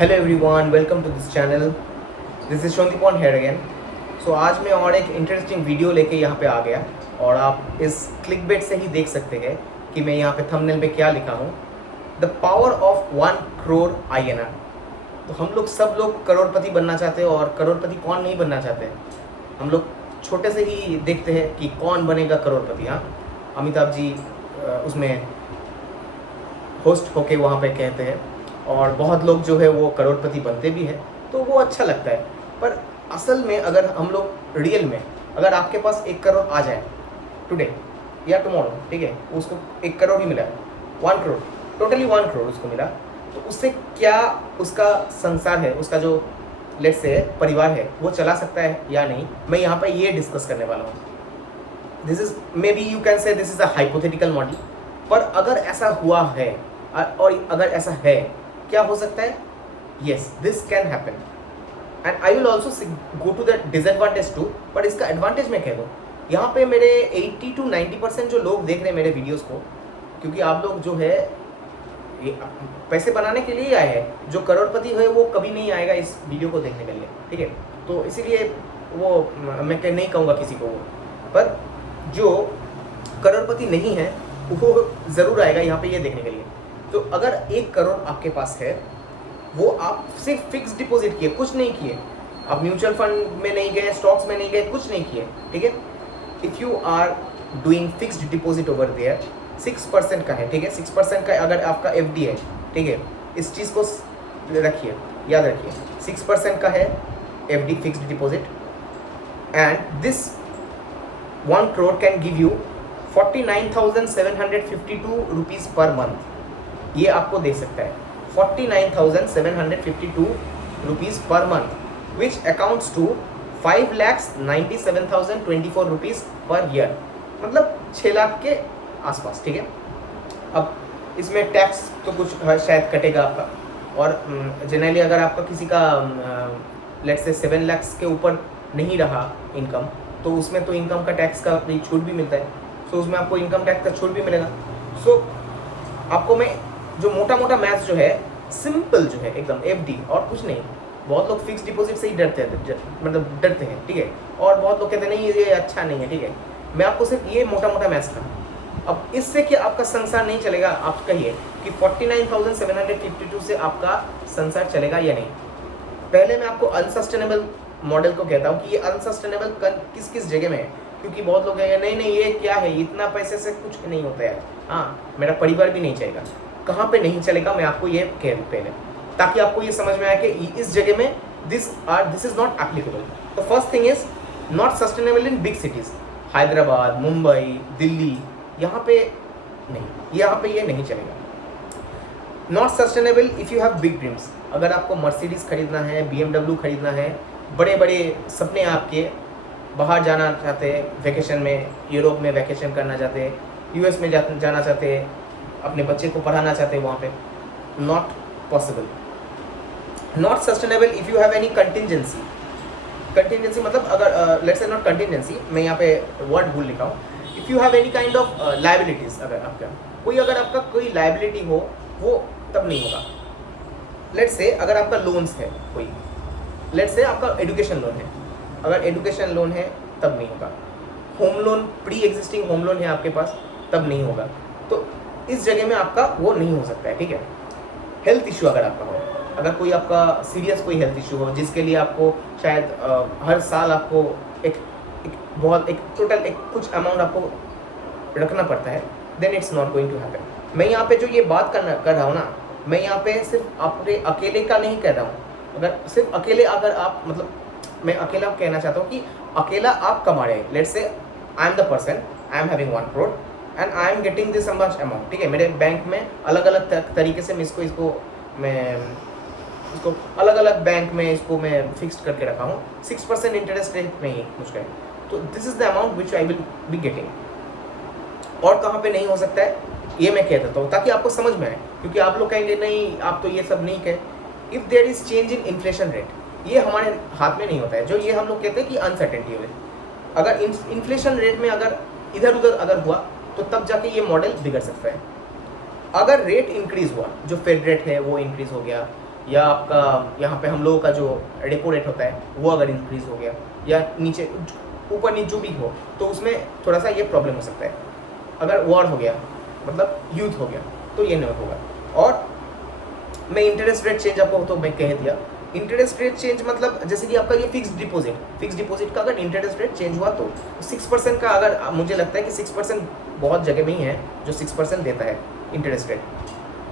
Hello everyone, welcome to this channel. This is Sandipan here again. So आज मैं और एक इंटरेस्टिंग वीडियो लेके यहाँ पे आ गया और आप इस क्लिकबेट से ही देख सकते हैं कि मैं यहाँ पे थंबनेल पे क्या लिखा हूँ। The power of 1 crore INR। तो हम लोग सब लोग करोड़पति बनना चाहते हैं और करोड़पति कौन नहीं बनना चाहते। हम लोग छोटे से ही देखते हैं कि कौन बनेगा करोड़पति। हाँ, अमिताभ जी उसमें होस्ट होके वहाँ पे कहते हैं और बहुत लोग जो है वो करोड़पति बनते भी हैं, तो वो अच्छा लगता है। पर असल में अगर हम लोग रियल में, अगर आपके पास 1 करोड़ आ जाए टुडे या टुमारो, ठीक है, उसको 1 करोड़ ही मिला, 1 करोड़, टोटली 1 करोड़ उसको मिला, तो उससे क्या उसका संसार है, उसका जो लेट्स से परिवार है, वो चला सकता है या नहीं, मैं यहाँ पर ये डिस्कस करने वाला हूँ। This is may be you can say this is a hypothetical model. पर अगर ऐसा हुआ है और अगर ऐसा है, क्या हो सकता है? Yes, this can happen and I will also go to the disadvantage too. But इसका एडवांटेज मैं कह दूँ, यहाँ पे मेरे 80 to 90% जो लोग देख रहे हैं मेरे वीडियोस को, क्योंकि आप लोग जो है ये पैसे बनाने के लिए आए हैं। जो करोड़पति है वो कभी नहीं आएगा इस वीडियो को देखने के लिए, ठीक है। तो इसीलिए वो मैं नहीं कहूँगा किसी को वो, पर जो करोड़पति नहीं है वो ज़रूर आएगा यहाँ पे ये देखने के लिए। तो अगर 1 करोड़ आपके पास है, वो आप सिर्फ फिक्स डिपॉजिट किए, कुछ नहीं किए, आप म्यूचुअल फंड में नहीं गए, स्टॉक्स में नहीं गए, कुछ नहीं किए, ठीक है। If you are doing fixed deposit over there, 6% का है, ठीक है। 6% का अगर आपका FD है, ठीक है, इस चीज़ को रखिए, याद रखिए, 6% का है FD fixed deposit and this 1 crore can give you 49,752 rupees per month. ये आपको दे सकता है 49,752 rupees per month, which accounts to 5,97,024 rupees per year, मतलब 6 लाख के आसपास, ठीक है। अब इसमें टैक्स तो कुछ शायद कटेगा आपका, और जनरली अगर आपका किसी का लेट्स से 7 लाख के ऊपर नहीं रहा इनकम, तो उसमें तो इनकम का टैक्स का छूट भी मिलता है। सो उसमें आपको इनकम टैक्स का छूट भी मिलेगा। सो आपको मैं जो मोटा मोटा मैथ्स जो है, सिंपल जो है एकदम FD और कुछ नहीं। बहुत लोग फिक्स डिपॉजिट से ही डरते हैं, मतलब डरते हैं, ठीक है। और बहुत लोग कहते हैं नहीं ये अच्छा नहीं है, ठीक है। मैं आपको सिर्फ ये मोटा मोटा मैथ्स था। अब इससे क्या आपका संसार नहीं चलेगा? आप कहिए कि 49,752 से आपका संसार चलेगा या नहीं। पहले मैं आपको अनसस्टेनेबल मॉडल को कहता हूँ कि ये अनसस्टेनेबल किस किस जगह में है, क्योंकि बहुत लोग कहेंगे नहीं नहीं ये क्या है, इतना पैसे से कुछ नहीं होता है, हाँ मेरा परिवार भी नहीं चलेगा। कहाँ पे नहीं चलेगा मैं आपको ये कह दूँ पहले, ताकि आपको ये समझ में आए कि इस जगह में this is not applicable. The first thing is not sustainable in big cities, Hyderabad, Mumbai, Delhi, यहाँ पे नहीं, यहाँ पे ये नहीं चलेगा। Not sustainable if you have big dreams, अगर आपको मर्सिडीज़ खरीदना है, BMW खरीदना है, बड़े बड़े सपने आपके, बाहर जाना चाहते हैं वेकेशन में, यूरोप में वेकेशन करना चाहते हैं, US में जाना चाहते हैं, अपने बच्चे को पढ़ाना चाहते हैं वहाँ पे, not possible. Not sustainable if you have any contingency, contingency मतलब अगर लेट्स से नॉट कंटिजेंसी, मैं यहाँ पे वर्ड भूल लिखा हूँ। If you have any kind of liabilities, अगर आपका कोई लाइबिलिटी हो, वो तब नहीं होगा। लेट्स से अगर आपका लोन्स है कोई, लेट्स से आपका एजुकेशन लोन है, अगर एजुकेशन लोन है तब नहीं होगा। Home loan, pre existing home loan है आपके पास, तब नहीं होगा। तो इस जगह में आपका वो नहीं हो सकता है, ठीक है। हेल्थ इशू अगर आपका हो, अगर कोई आपका सीरियस कोई हेल्थ इशू हो जिसके लिए आपको शायद हर साल आपको एक टोटल कुछ अमाउंट आपको रखना पड़ता है, then it's not going to happen. मैं यहाँ पे जो ये बात कर रहा हूँ ना, मैं यहाँ पे सिर्फ अपने अकेले का नहीं कह रहा हूँ। अगर सिर्फ अकेले, अगर आप मतलब मैं अकेला कहना चाहता हूँ कि अकेला आप कमा रहे हैं, let's say I am the person, I am having 1 crore and I am getting this much amount, ठीक है। मेरे बैंक में अलग अलग तरीके से मैं इसको अलग अलग बैंक में इसको मैं फिक्स्ड करके रखा हूँ, 6% इंटरेस्ट रेट में ही कुछ करें, तो this is the amount which I will be getting. और कहाँ पे नहीं हो सकता है ये मैं कह देता हूँ ताकि आपको समझ में आए, क्योंकि आप लोग कहेंगे नहीं आप तो ये सब नहीं कहे। If there is change in inflation rate, ये हमारे हाथ में नहीं होता है, जो ये हम लोग कहते हैं कि अनसर्टेनिटी है। अगर इन्फ्लेशन रेट में अगर इधर उधर अगर हुआ तो तब जाके ये मॉडल बिगड़ सकता है। अगर रेट इंक्रीज हुआ, जो फेड रेट है वो इंक्रीज हो गया, या आपका यहाँ पे हम लोगों का जो रेपो रेट होता है वो अगर इंक्रीज हो गया, या नीचे ऊपर नीचे जो भी हो, तो उसमें थोड़ा सा ये प्रॉब्लम हो सकता है। अगर वॉर हो गया, मतलब युद्ध हो गया, तो ये नहीं होगा। और मैं इंटरेस्ट रेट चेंज आपको तो मैं कह दिया। इंटरेस्ट रेट चेंज मतलब जैसे कि आपका ये फिक्स डिपॉजिट का अगर इंटरेस्ट रेट चेंज हुआ तो 6% का, अगर मुझे लगता है कि 6% बहुत जगह में ही है जो 6% देता है इंटरेस्ट रेट।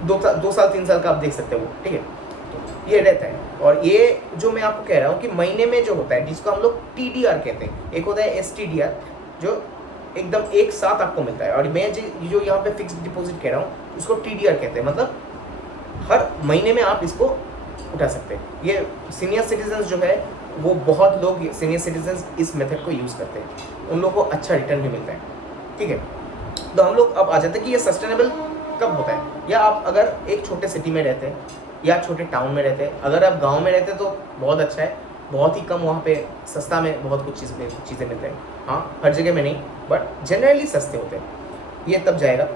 2 साल 3 साल का आप देख सकते हो, ठीक है, तो ये रहता है। और ये जो मैं आपको कह रहा हूँ कि महीने में जो होता है, जिसको हम लोग TDR कहते हैं, एक होता है STDR जो एकदम एक साथ आपको मिलता है, और मैं जो यहाँ पे फिक्स डिपॉजिट कह रहा हूँ उसको TDR कहते हैं, मतलब हर महीने में आप इसको उठा सकते हैं। ये सीनियर सिटीजन जो है वो बहुत लोग सीनियर सिटीजन इस मेथड को यूज़ करते हैं, उन लोगों को अच्छा रिटर्न भी मिलता है, ठीक है। तो हम लोग अब आ जाते हैं कि ये सस्टेनेबल कब होता है, या आप अगर एक छोटे सिटी में रहते हैं या छोटे टाउन में रहते हैं। अगर आप गांव में रहते हैं तो बहुत अच्छा है, बहुत ही कम वहाँ पे सस्ता में बहुत कुछ चीज़ें मिलते हैं। हाँ, हर जगह में नहीं, बट जनरली सस्ते होते हैं। ये तब जाएगा।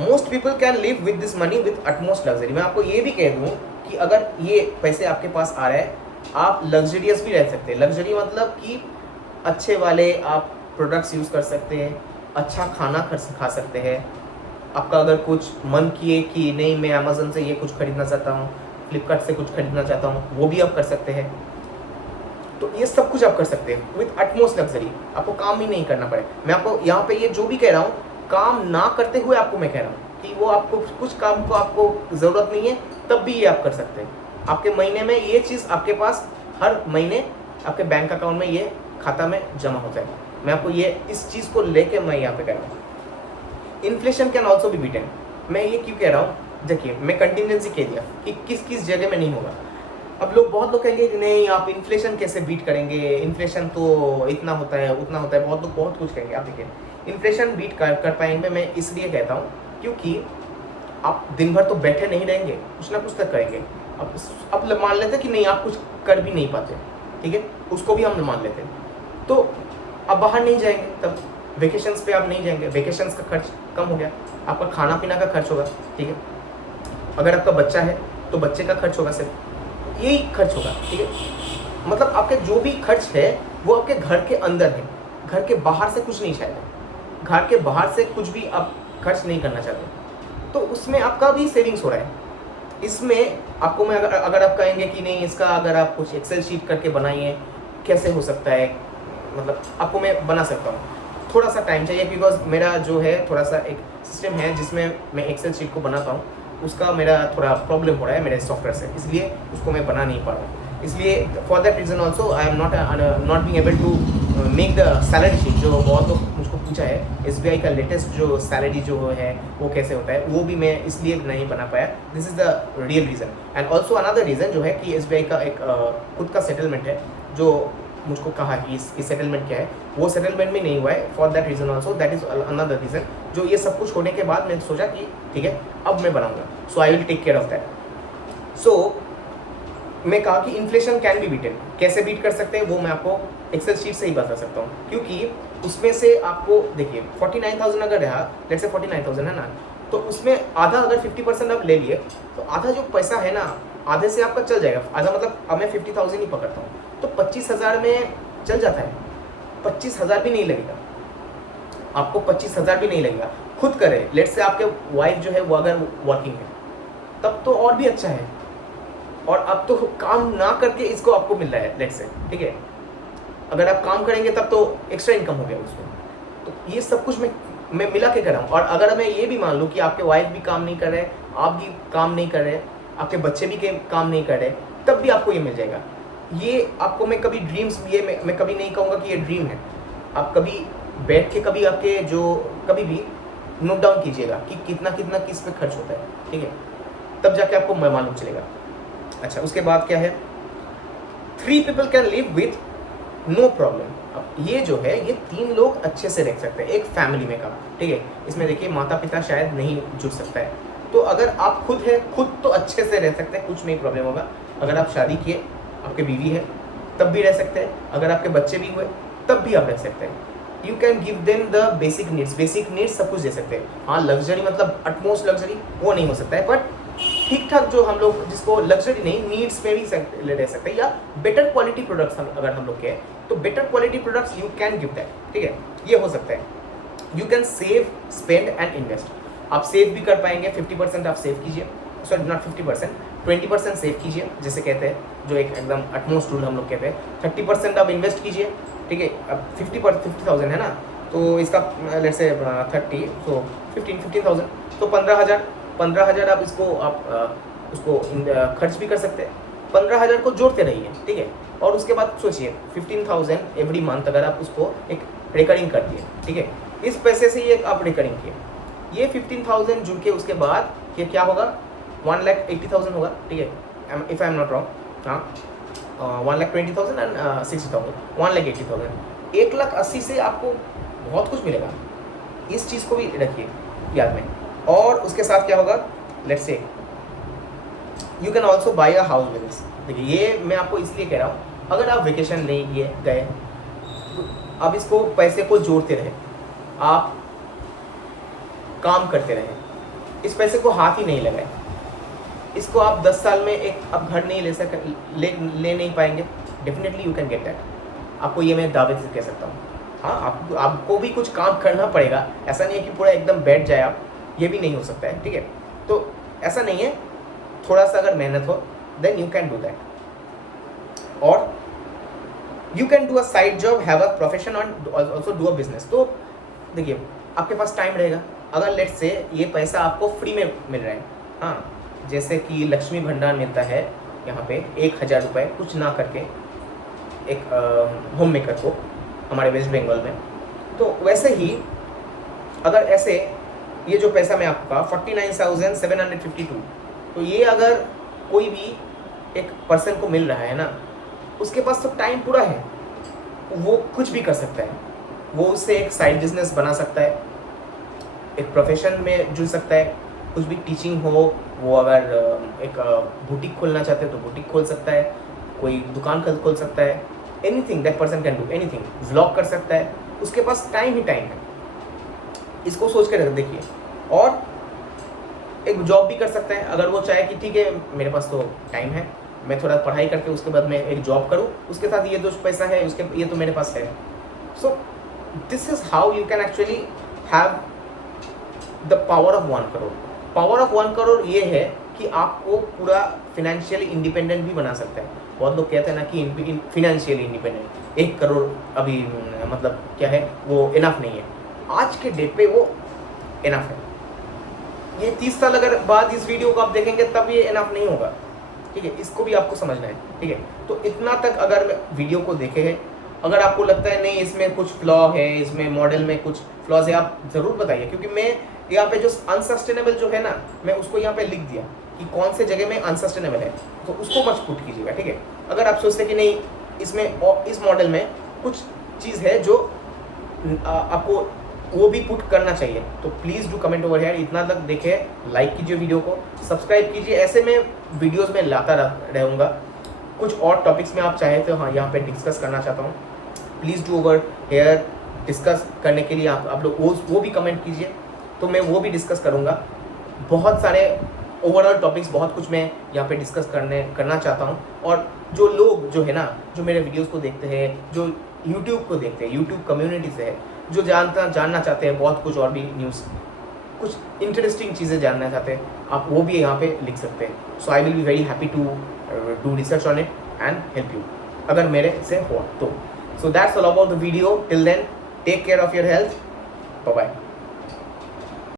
Most people can live with this money with utmost luxury. मैं आपको ये भी कह दूँ कि अगर ये पैसे आपके पास आ रहा है, आप लग्जरियस भी रह सकते हैं। लग्जरी मतलब कि अच्छे वाले आप प्रोडक्ट्स यूज़ कर सकते हैं, अच्छा खाना खा सकते हैं। आपका अगर कुछ मन किए कि नहीं मैं अमेज़न से ये कुछ खरीदना चाहता हूँ, फ्लिपकार्ट से कुछ खरीदना चाहता हूँ, वो भी आप कर सकते हैं। तो ये सब कुछ आप कर सकते हैं विथ अटमोस्ट लग्जरी, आपको काम ही नहीं करना पड़े। मैं आपको यहाँ पे ये जो भी कह रहा हूँ, काम ना करते हुए आपको मैं कह रहा हूँ कि वो आपको कुछ काम को आपको ज़रूरत नहीं है, तब भी ये आप कर सकते हैं। आपके महीने में ये चीज़ आपके पास हर महीने आपके बैंक अकाउंट में ये खाता में जमा होता है। मैं आपको ये इस चीज़ को लेके मैं यहाँ पे कह रहा हूँ। Inflation can also be beaten. मैं ये क्यों कह रहा हूँ, देखिए मैं कंटिजेंसी कह दिया कि किस किस जगह में नहीं होगा। अब बहुत लोग कहेंगे कि नहीं आप इन्फ्लेशन कैसे बीट करेंगे, इन्फ्लेशन तो इतना होता है उतना होता है, बहुत लोग बहुत कुछ कहेंगे। आप देखिए इन्फ्लेशन बीट कर पाएंगे मैं इसलिए कहता हूँ क्योंकि आप दिन भर तो बैठे नहीं रहेंगे, कुछ ना कुछ तक करेंगे। अब मान लेते कि नहीं आप कुछ कर भी नहीं पाते, ठीक है, उसको भी हम मान लेते हैं। तो अब बाहर नहीं जाएंगे, तब वेकेशंस पे आप नहीं जाएंगे, वेकेशंस का खर्च कम हो गया, आपका खाना पीना का खर्च होगा, ठीक है। अगर आपका बच्चा है तो बच्चे का खर्च होगा, सिर्फ यही खर्च होगा, ठीक है। मतलब आपके जो भी खर्च है वो आपके घर के अंदर है, घर के बाहर से कुछ नहीं चाहते, घर के बाहर से कुछ भी आप खर्च नहीं करना चाहते, तो उसमें आपका भी सेविंग्स हो रहा है। इसमें आपको मैं अगर आप कहेंगे कि नहीं इसका अगर आप कुछ एक्सेल शीट करके बनाइए कैसे हो सकता है, मतलब आपको मैं बना सकता हूँ। थोड़ा सा टाइम चाहिए बिकॉज मेरा जो है थोड़ा सा एक सिस्टम है जिसमें मैं एक्सेल शीट को बनाता हूँ, उसका मेरा थोड़ा प्रॉब्लम हो रहा है मेरे सॉफ्टवेयर से, इसलिए उसको मैं बना नहीं पा रहा हूँ। इसलिए for that reason also I am not being able to make the salary sheet. जो बहुत लोग मुझको पूछा है SBI का लेटेस्ट जो सैलरी जो है वो कैसे होता है, वो भी मैं इसलिए नहीं बना पाया। This is the real reason. And also another reason जो है कि SBI का एक खुद का सेटलमेंट है जो मुझको कहा कि इसकी सेटलमेंट क्या है, वो सेटलमेंट भी नहीं हुआ है। For that reason also that is another reason. जो ये सब कुछ होने के बाद मैंने सोचा कि ठीक है अब मैं बनाऊंगा, so I will take care of that. So मैं कहा कि इन्फ्लेशन कैन बी बीटन। कैसे बीट कर सकते हैं वो मैं आपको एक्सेल शीट से ही बता सकता हूँ, क्योंकि उसमें से आपको देखिए 49,000 अगर रहा, लेट्स से 49,000 है ना, तो उसमें आधा अगर 50% आप ले लिए तो आधा जो पैसा है ना, आधे से आपका चल जाएगा। आधा मतलब अब मैं 50,000 ही पकड़ता हूँ तो 25,000 में चल जाता है। 25,000 भी नहीं लगेगा आपको, 25,000 भी नहीं लगेगा। खुद करें, लेट्स से आपके वाइफ जो है वो अगर वर्किंग है तब तो और भी अच्छा है, और अब तो काम ना करके इसको आपको मिल रहा है लेट्स से, ठीक है। अगर आप काम करेंगे तब तो एक्स्ट्रा इनकम हो गया उसमें। तो ये सब कुछ मैं मिला के कर रहा हूँ। और अगर मैं ये भी मान लूँ कि आपके वाइफ भी काम नहीं कर रहे, आप भी काम नहीं कर रहे, आपके बच्चे भी काम नहीं कर रहे, तब भी आपको ये मिल जाएगा। ये आपको मैं कभी ड्रीम्स, ये मैं कभी नहीं कहूँगा कि ये ड्रीम है। आप कभी बैठ के कभी आपके जो कभी भी नोट डाउन कीजिएगा कि कितना कितना किस पे खर्च होता है, ठीक है, तब जाके आपको मालूम चलेगा। अच्छा, उसके बाद क्या है, 3 people can live with no problem. अब ये जो है ये 3 लोग अच्छे से रह सकते हैं एक फैमिली में का, ठीक है। इसमें देखिए माता पिता शायद नहीं जुड़ सकता है, तो अगर आप खुद है खुद तो अच्छे से रह सकते हैं, कुछ नहीं प्रॉब्लम होगा। अगर आप शादी किए, आपके बीवी है, तब भी रह सकते हैं। अगर आपके बच्चे भी हुए तब भी आप रह सकते हैं। You can give them the basic needs. Basic needs सब कुछ दे सकते हैं। हाँ, लग्जरी मतलब अटमोस्ट लग्जरी वो नहीं हो सकता है, बट ठीक ठाक जो हम लोग जिसको लग्जरी नहीं नीड्स में भी ले सकते हैं, या बेटर क्वालिटी प्रोडक्ट्स अगर हम लोग के तो better quality products you can give that, ठीक है, ये हो सकता है। You can save, spend and invest. आप सेव भी कर पाएंगे, 50% आप सेव कीजिए, सॉरी नॉट 50%, 20% सेव कीजिए जिसे कहते हैं, जो एक एकदम अटमोस्ट रूल हम लोग कहते हैं। 30% आप इन्वेस्ट कीजिए, ठीक है। अब 50,000 है ना, तो इसका लेट्स से 30 तो 15,000 तो 15,000 आप इसको उसको खर्च भी कर सकते हैं। 15,000 को जोड़ते रहिए, ठीक है। और उसके बाद सोचिए 15,000 एवरी मंथ अगर आप उसको एक रिकरिंग कर दिए, ठीक है, इस पैसे से ये आप रिकरिंग किए, ये 15,000 जुड़ के उसके बाद ये क्या होगा, 1,80,000 होगा, ठीक है, if I am not wrong, हाँ 1,20,000 एंड 60,000, 1,80,000। 1,80,000 से आपको बहुत कुछ मिलेगा, इस चीज़ को भी रखिए याद में। और उसके साथ क्या होगा, let's say you can also by a house with this. देखिए ये मैं आपको इसलिए कह रहा हूँ, अगर आप वेकेशन नहीं गए तो आप इसको पैसे को जोड़ते रहे, आप काम करते रहे, इस पैसे को हाथ ही नहीं लगाए, इसको आप 10 साल में एक आप घर नहीं ले नहीं पाएंगे, definitely you can get that. आपको ये मैं दावे से कह सकता हूँ। हाँ, आपको भी कुछ काम करना पड़ेगा, ऐसा नहीं है कि पूरा एकदम बैठ जाए आप, ये भी नहीं हो सकता है, ठीक है। तो ऐसा नहीं है, थोड़ा सा अगर मेहनत हो then you can do that. और you can do a side job, have a profession and also do a business. तो देखिए आपके पास टाइम रहेगा, अगर लेट्स से ये पैसा आपको फ्री में मिल रहा है, हाँ, जैसे कि लक्ष्मी भंडार मिलता है यहाँ पे 1,000 रुपये कुछ ना करके एक होम मेकर को हमारे वेस्ट बंगाल में, तो वैसे ही अगर ऐसे ये जो पैसा मैं आपको कहा 49,752, तो ये अगर कोई भी एक पर्सन को मिल रहा है ना, उसके पास तो टाइम पूरा है, वो कुछ भी कर सकता है, वो उससे एक साइड बिजनेस बना सकता है, एक प्रोफेशन में जुड़ सकता है, कुछ भी टीचिंग हो, वो अगर एक बुटीक खोलना चाहते हैं तो बुटीक खोल सकता है, कोई दुकान खोल सकता है, anything that person can do anything, vlog कर सकता है, उसके पास टाइम ही टाइम है, इसको सोच के रख देखिए। और एक जॉब भी कर सकता है, अगर वो चाहे कि ठीक है मेरे पास तो टाइम है, मैं थोड़ा पढ़ाई करके उसके बाद मैं एक जॉब करूँ, उसके साथ ये जो पैसा है उसके ये तो मेरे पास है। So this is how you can actually have the power of 1 crore. Power of 1 crore ये है कि आपको पूरा फिनेंशियली इंडिपेंडेंट भी बना सकता है। बहुत लोग कहते हैं ना कि फिनेंशियली इंडिपेंडेंट 1 करोड़ अभी मतलब क्या है, वो इनफ नहीं है, आज के डेट पे वो इनफ है। ये 30 साल अगर बाद इस वीडियो को आप देखेंगे तब ये इनफ नहीं होगा, ठीक है, इसको भी आपको समझना है, ठीक है। तो इतना तक अगर वीडियो को देखे हैं, अगर आपको लगता है नहीं इसमें कुछ फ्लॉ है, इसमें मॉडल में कुछ फ्लॉज है, आप ज़रूर बताइए, क्योंकि मैं यहाँ पे जो अनसस्टेनेबल जो है ना, मैं उसको यहाँ पे लिख दिया कि कौन से जगह में अनसस्टेनेबल है, तो उसको मत पुट कीजिएगा, ठीक है। अगर आप सोचते कि नहीं इसमें इस मॉडल में कुछ चीज़ है जो आपको वो भी पुट करना चाहिए, तो please do comment over here. इतना तक देखे, लाइक कीजिए वीडियो को, सब्सक्राइब कीजिए, ऐसे में वीडियोस में लाता रहूँगा। कुछ और टॉपिक्स में आप चाहे तो हाँ यहाँ पे डिस्कस करना चाहता हूँ, please do over here. Discuss करने के लिए आप लोग वो भी कमेंट कीजिए, तो मैं वो भी डिस्कस करूँगा। बहुत सारे ओवरऑल टॉपिक्स, बहुत कुछ मैं यहाँ पे डिस्कस करना चाहता हूँ। और जो लोग जो है ना, जो मेरे वीडियोस को देखते हैं, जो यूट्यूब को देखते हैं, यूट्यूब कम्युनिटी से है, जो जानना चाहते हैं बहुत कुछ और भी न्यूज़, कुछ इंटरेस्टिंग चीज़ें जानना चाहते हैं, आप वो भी यहाँ पे लिख सकते हैं। So I will be very happy to do research on it and help you, अगर मेरे से हो तो। So that's all about the video. Till then, take care of your health, bye bye.